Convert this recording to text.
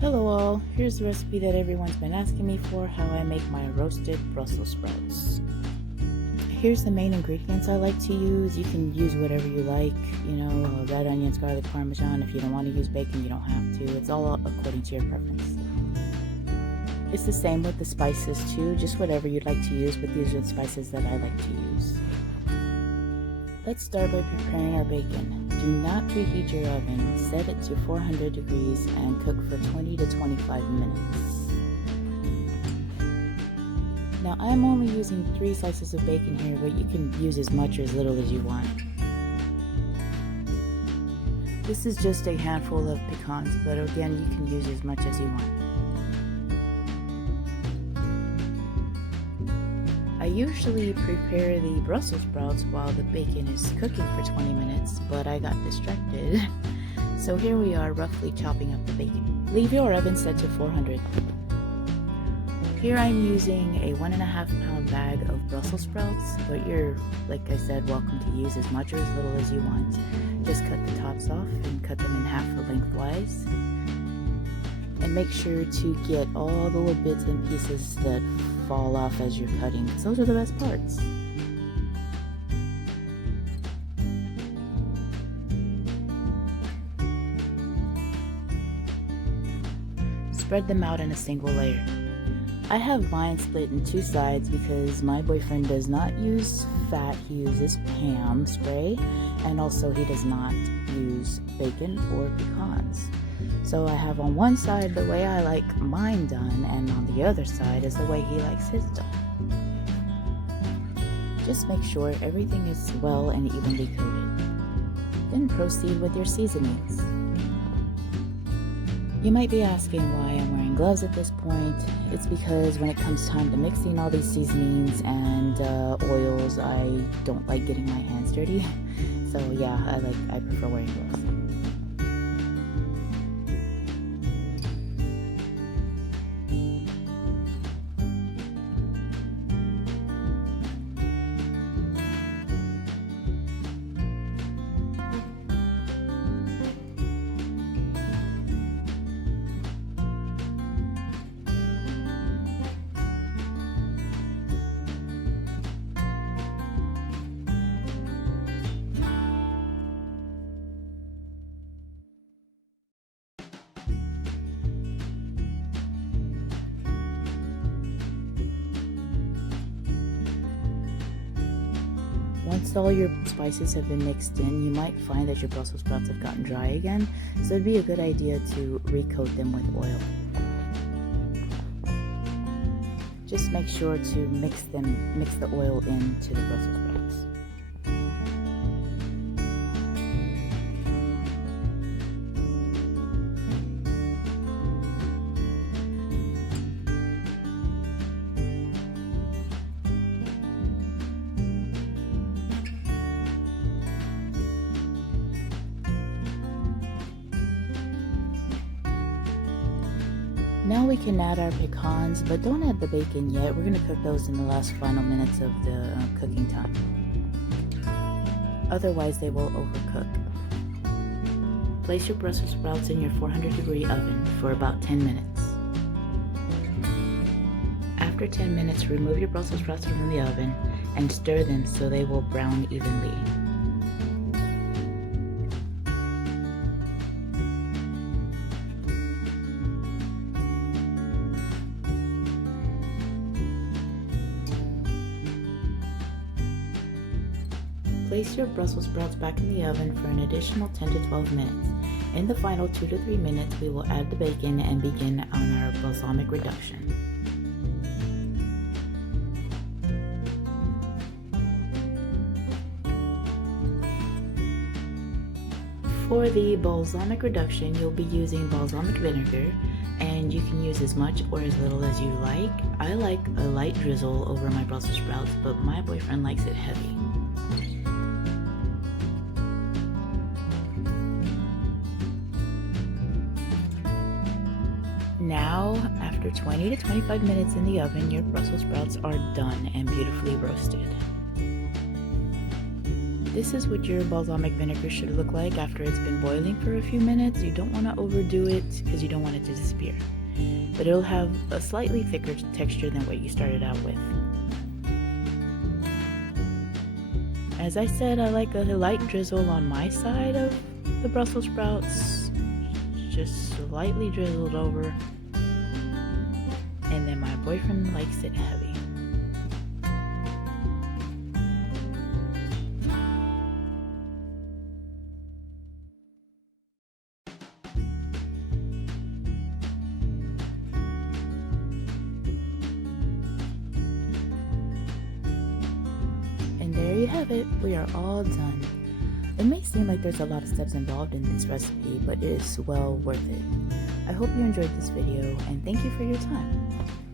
Hello all, here's the recipe that everyone's been asking me for, how I make my roasted Brussels sprouts. Here's the main ingredients I like to use. You can use whatever you like, red onions, garlic, parmesan. If you don't want to use bacon, you don't have to. It's all according to your preference. It's the same with the spices too, just whatever you'd like to use, but these are the spices that I like to use. Let's start by preparing our bacon. Do not preheat your oven. Set it to 400 degrees and cook for 20 to 25 minutes. Now I'm only using 3 slices of bacon here, but you can use as much or as little as you want. This is just a handful of pecans, but again, you can use as much as you want. I usually prepare the Brussels sprouts while the bacon is cooking for 20 minutes, but I got distracted. So here we are roughly chopping up the bacon. Leave your oven set to 400. Here I'm using a 1.5 pound bag of Brussels sprouts, but you're, like I said, welcome to use as much or as little as you want. Just cut the tops off and cut them in half lengthwise. And make sure to get all the little bits and pieces that fall off as you're cutting. Those are the best parts. Spread them out in a single layer. I have mine split in 2 sides because my boyfriend does not use fat, he uses ham spray, and also he does not use bacon or pecans. So I have on one side the way I like mine done, and on the other side is the way he likes his done. Just make sure everything is well and evenly coated. Then proceed with your seasonings. You might be asking why I'm wearing gloves at this point. It's because when it comes time to mixing all these seasonings and oils, I don't like getting my hands dirty. So yeah, I prefer wearing gloves. Once all your spices have been mixed in, you might find that your Brussels sprouts have gotten dry again, so it'd be a good idea to recoat them with oil. Just make sure to mix the oil into the Brussels sprouts. Now we can add our pecans, but don't add the bacon yet. We're going to cook those in the last final minutes of the cooking time. Otherwise they will overcook. Place your Brussels sprouts in your 400-degree oven for about 10 minutes. After 10 minutes, remove your Brussels sprouts from the oven and stir them so they will brown evenly. Place your Brussels sprouts back in the oven for an additional 10 to 12 minutes. In the final 2 to 3 minutes, we will add the bacon and begin on our balsamic reduction. For the balsamic reduction, you'll be using balsamic vinegar, and you can use as much or as little as you like. I like a light drizzle over my Brussels sprouts, but my boyfriend likes it heavy. Now, after 20 to 25 minutes in the oven, your Brussels sprouts are done and beautifully roasted. This is what your balsamic vinegar should look like after it's been boiling for a few minutes. You don't want to overdo it because you don't want it to disappear. But it'll have a slightly thicker texture than what you started out with. As I said, I like a light drizzle on my side of the Brussels sprouts, just slightly drizzled over, and then my boyfriend likes it heavy. And there you have it, we are all done. It may seem like there's a lot of steps involved in this recipe, but it is well worth it. I hope you enjoyed this video, and thank you for your time.